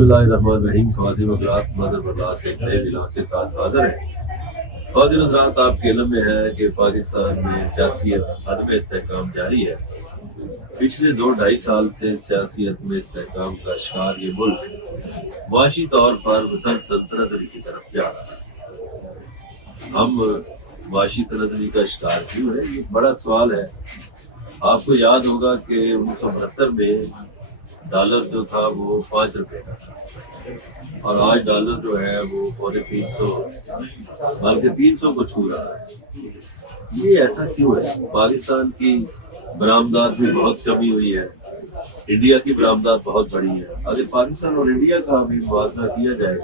बिस्मिल्लाहिर्रहमानिर्रहीम। ख्वातीन हज़रात, मदर बल्ला से नए इलान के साथ हाजिर है। ख्वातीन हज़रात, आपके इल्म में है कि पाकिस्तान में सियासियत अदम इस्तेहकाम जारी है। पिछले 2-2.5 साल से सियासियत में इस्तेहकाम का शिकार ये मुल्क मुआशी तौर पर मुसलसल तनज़्ज़ुल की तरफ जा रहा है। हम मुआशी तनज़्ज़ुल का शिकार क्यों है, ये बड़ा सवाल है। आपको याद होगा कि 1972 में डॉलर जो था वो 5 रुपए का था और आज डॉलर जो है वो 350 बल्कि 300 को छू रहा है। ये ऐसा क्यों है? पाकिस्तान की बरामदात में बहुत कमी हुई है, इंडिया की बरामदात बहुत बड़ी है। अगर पाकिस्तान और इंडिया का भी मुआवजा किया जाए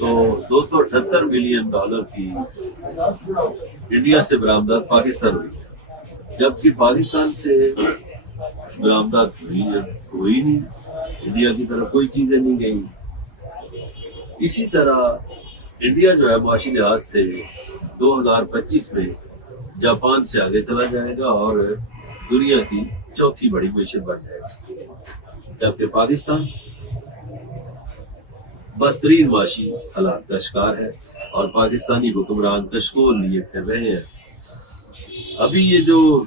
तो 278 मिलियन डॉलर की इंडिया से बरामदात पाकिस्तान हुई है, जबकि पाकिस्तान से बरामदात हुई नहीं, इंडिया की तरफ कोई चीजें नहीं गई। इसी तरह इंडिया जो है मुआशी लिहाज से 2025 में जापान से आगे चला जाएगा और दुनिया की चौथी बड़ी मैशत बन जाएगी, जबकि पाकिस्तान बदतरीन मुआशी हालात का शिकार है और पाकिस्तानी हुक्मरान कशकोल लिए फिर रहे हैं। अभी ये जो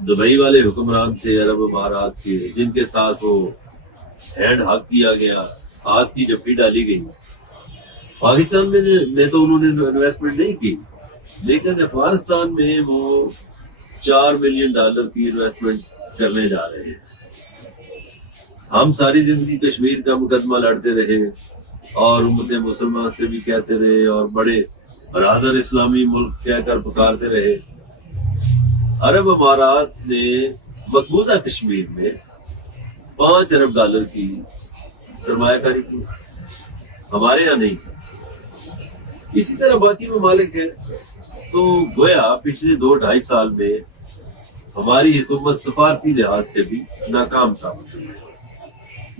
दुबई वाले हुक्मरान थे अरब अमारात के, जिनके साथ वो हैंड हक किया गया, हाथ की जप्पी डाली गई, पाकिस्तान में तो उन्होंने इन्वेस्टमेंट नहीं की, लेकिन अफगानिस्तान में वो 4 मिलियन डॉलर की इन्वेस्टमेंट करने जा रहे हैं। हम सारी जिंदगी कश्मीर का मुकदमा लड़ते रहे और उम्मत मुसलमान से भी कहते रहे और बड़े बरादर इस्लामी मुल्क कहकर पुकारते रहे। अरब अमारात ने मकबूजा कश्मीर में 5 अरब डॉलर की सरमायाकारी की, हमारे यहाँ नहीं की। इसी तरह बाकी ममालिक है। तो गोया पिछले 2-2.5 साल में हमारी हुकूमत सफारती लिहाज से भी नाकाम साबित हुई है।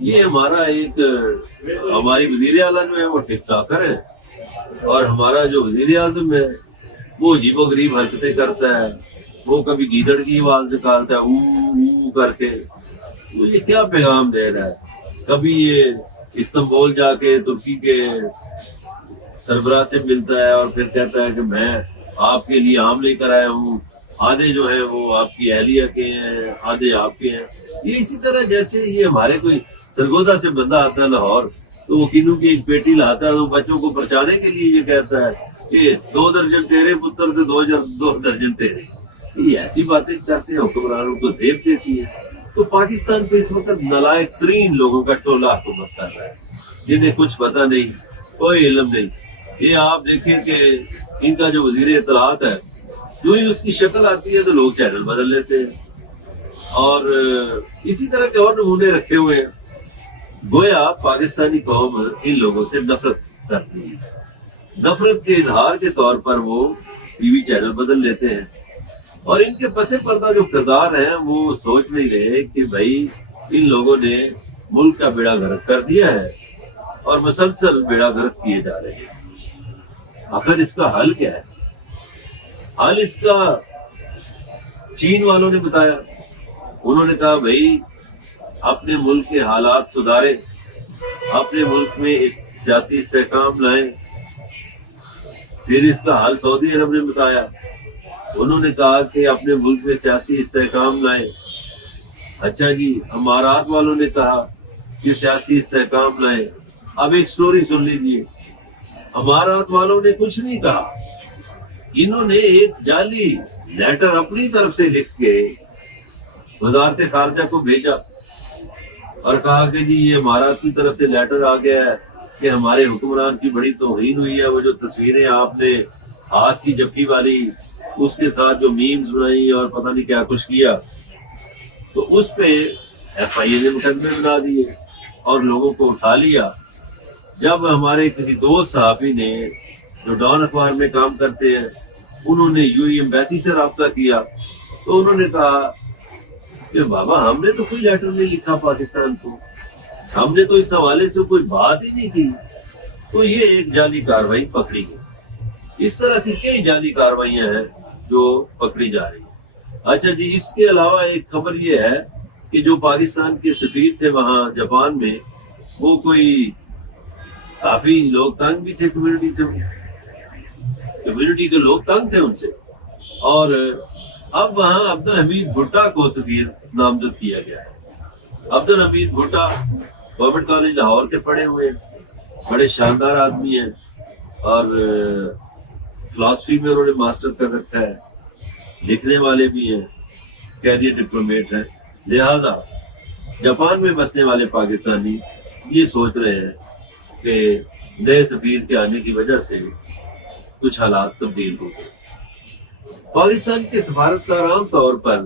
ये हमारी वजीर आला जो है वो ठीक ठाकर है और हमारा जो वजीर आजम है वो अजीबो गरीब हरकतें करता है। वो कभी गीदड़ की आवाज निकालता है ऊ करके, तो ये क्या पैगाम दे रहा है? कभी ये इस्तांबुल जाके तुर्की के सरबराह से मिलता है और फिर कहता है कि मैं आपके लिए आम लेकर आया हूँ, आधे जो है वो आपकी अहलिया के हैं, आधे आपके हैं। ये इसी तरह जैसे ये हमारे कोई सरगोदा से बंदा आता है लाहौर, तो वो किन्नू की एक पेटी लाता है, तो बच्चों को परचाने के लिए ये कहता है कि 2 दर्जन तेरे पुत्र थे, 2 दर्जन तेरे। ये ऐसी बातें करते हैं, हुक्मरानों को जेब देती है। तो पाकिस्तान पे इस वक्त नालायक तरीन लोगों का टोला हुकूमत कर रहा है, जिन्हें कुछ पता नहीं, कोई इल्म नहीं। ये आप देखें कि इनका जो वजीर इत्तलात है, जो ही उसकी शक्ल आती है तो लोग चैनल बदल लेते हैं और इसी तरह के और नमूने रखे हुए हैं। गोया पाकिस्तानी कौम इन लोगों से नफरत करती है। नफरत के इजहार के तौर पर वो टीवी चैनल बदल लेते हैं और इनके पसे पर्दा जो किरदार हैं वो सोच नहीं रहे कि भाई इन लोगों ने मुल्क का बेड़ा गर्क कर दिया है और मुसलसल बेड़ा गर्क किए जा रहे हैं। आखिर इसका हल क्या है? हल इसका चीन वालों ने बताया। उन्होंने कहा भाई अपने मुल्क के हालात सुधारें, अपने मुल्क में इस सियासी इस्तेहकाम लाएं। फिर इसका हल सऊदी अरब ने बताया। उन्होंने कहा कि अपने मुल्क में सियासी इस्तेहकाम लाएं। अच्छा जी, अमारात वालों ने कहा कि सियासी इस्तेहकाम लाएं। अब एक स्टोरी सुन लीजिए। अमारात वालों ने कुछ नहीं कहा, इन्होंने एक जाली लेटर अपनी तरफ से लिख के वजारत खारजा को भेजा और कहा कि जी ये अमारात की तरफ से लेटर आ गया है कि हमारे हुक्मरान की बड़ी तौहीन हुई है। वो जो तस्वीरें आपने हाथ की जप्पी वाली, उसके साथ जो मीम्स बनाई और पता नहीं क्या कुछ किया, तो उस पे FIA ने मुकदमे बना दिए और लोगों को उठा लिया। जब हमारे किसी दोस्त सहाफी ने जो डॉन अखबार में काम करते हैं, उन्होंने UAE एम्बेसी से रब्ता किया तो उन्होंने कहा कि बाबा हमने तो कोई लेटर नहीं लिखा पाकिस्तान को, हमने तो इस हवाले से कोई बात ही नहीं की। तो ये एक जाली कार्रवाई पकड़ी गई। इस तरह की कई जाली कार्रवाइयां हैं जो पकड़ी जा रही है। अच्छा जी, इसके अलावा एक खबर ये है कि जो पाकिस्तान के सफीर थे वहाँ जापान में, वो कोई काफी लोग तंग भी थे कम्युनिटी से, कम्युनिटी के लोग तंग थे उनसे। और अब वहाँ अब्दुल हमीद भुट्टा को सफीर नामजद किया गया है। अब्दुल हमीद भुट्टा गवर्नमेंट कॉलेज लाहौर के पढ़े हुए हैं, बड़े शानदार आदमी हैं और फिलॉसफी में उन्होंने मास्टर कर रखा है, लिखने वाले भी हैं, कैरियर डिप्लोमेट हैं। लिहाजा जापान में बसने वाले पाकिस्तानी ये सोच रहे हैं कि नए सफीर के आने की वजह से कुछ हालात तब्दील हो गए। पाकिस्तान के सफारतकार आम तौर पर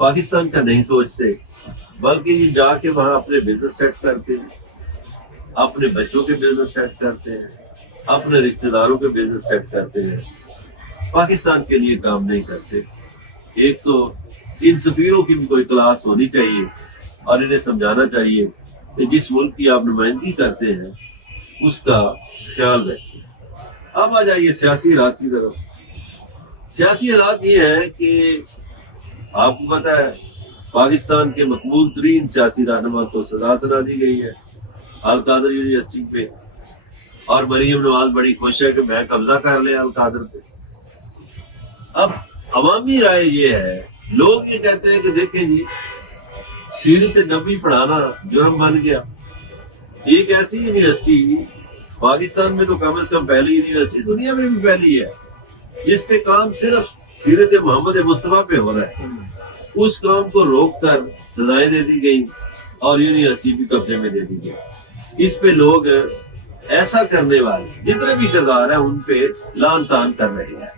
पाकिस्तान का नहीं सोचते, बल्कि ये जाके वहाँ अपने बिजनेस सेट करते हैं, अपने बच्चों के बिजनेस सेट करते हैं, अपने रिश्तेदारों के बिजनेस सेट करते हैं, पाकिस्तान के लिए काम नहीं करते। एक तो इन सफीरों की भी कोई क्लास होनी चाहिए और इन्हें समझाना चाहिए कि जिस मुल्क की आप नुमाइंदगी करते हैं उसका ख्याल रखिए। अब आ जाइए सियासी हालात की तरफ। सियासी हालात ये है कि आपको पता है पाकिस्तान के मकबूल तरीन सियासी रहनुमा को सजा सुना दी गई है अल कादर यूनिवर्सिटी पे, और मरीम नवाज बड़ी खुश है कि मैं कब्जा कर लिया अल कादर पे। अब अवामी राय ये है, लोग ये कहते हैं कि देखें जी सीरत नबी पढ़ाना जुर्म बन गया। एक ऐसी यूनिवर्सिटी पाकिस्तान में तो कम से कम पहली यूनिवर्सिटी, दुनिया में भी पहली है, जिस पे काम सिर्फ सीरत मोहम्मद मुस्तफा पे हो रहा है, उस काम को रोक कर सजाएं दे दी गई और यूनिवर्सिटी भी कब्जे में दे दी गई। इस पे लोग ऐसा करने वाले जितने भी किरदार हैं उन पे लान तान कर रहे हैं।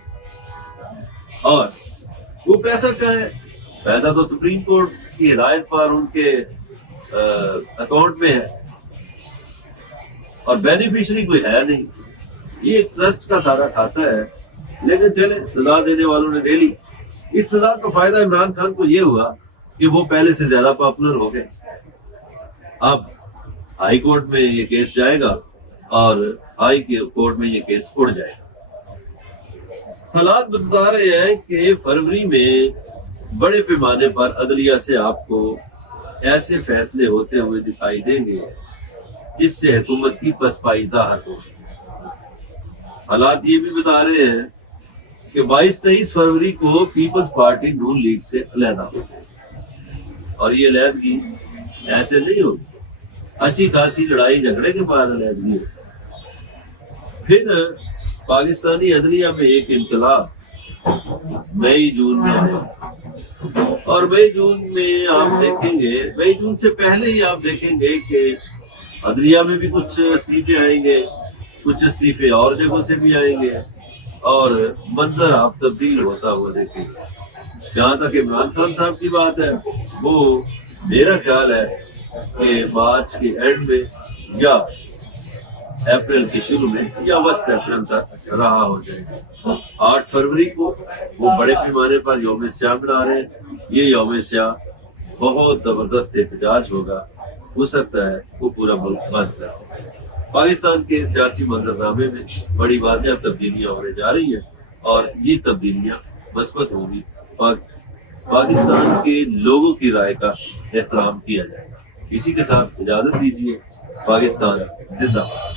और वो पैसा क्या है? पैसा तो सुप्रीम कोर्ट की हिदायत पर उनके अकाउंट में है और बेनिफिशियरी कोई है नहीं। ये एक ट्रस्ट का सारा खाता है, लेकिन चले सजा देने वालों ने दे ली। इस सजा का फायदा इमरान खान को ये हुआ कि वो पहले से ज्यादा पॉपुलर हो गए। अब हाई कोर्ट में ये केस जाएगा और हाई कोर्ट में ये केस उड़ जाएगा। हालात बता रहे हैं कि फरवरी में बड़े पैमाने पर अदलिया से आपको ऐसे फैसले होते हुए दिखाई देंगे जिससे हुकूमत की पसपाई ज़ाहिर हो। हालात ये भी बता रहे हैं कि 22-23 फरवरी को पीपल्स पार्टी नून लीग से अलहदा हो गई और ये अलहदगी ऐसे नहीं होगी, अच्छी खासी लड़ाई झगड़े के बाद अलहदगी होगी। फिर पाकिस्तानी अदलिया में एक इनकलाब मई जून में आएगा और मई जून में आप देखेंगे, मई जून से पहले ही आप देखेंगे कि अदलिया में भी कुछ इस्तीफे आएंगे, कुछ इस्तीफे और जगहों से भी आएंगे और मंजर आप तब्दील होता हुआ देखेंगे। जहाँ तक इमरान खान साहब की बात है, वो मेरा ख्याल है कि मार्च के एंड में या अप्रैल के शुरू में या वस्त अप्रैल तक रहा हो जाएगा। 8 फरवरी को वो बड़े पैमाने पर यौम स्याह मना रहे हैं। ये यौम स्याह बहुत जबरदस्त एहतजाज होगा, हो सकता है वो पूरा मुल्क बंद कर दे। पाकिस्तान के सियासी मंजरनामे में बड़ी वाज़ेह तब्दीलियां होने जा रही हैं और ये तब्दीलियां मस्बत होंगी और पाकिस्तान के लोगों की राय का एहतराम किया जाएगा। इसी के साथ इजाजत दीजिए। पाकिस्तान जिंदाबाद।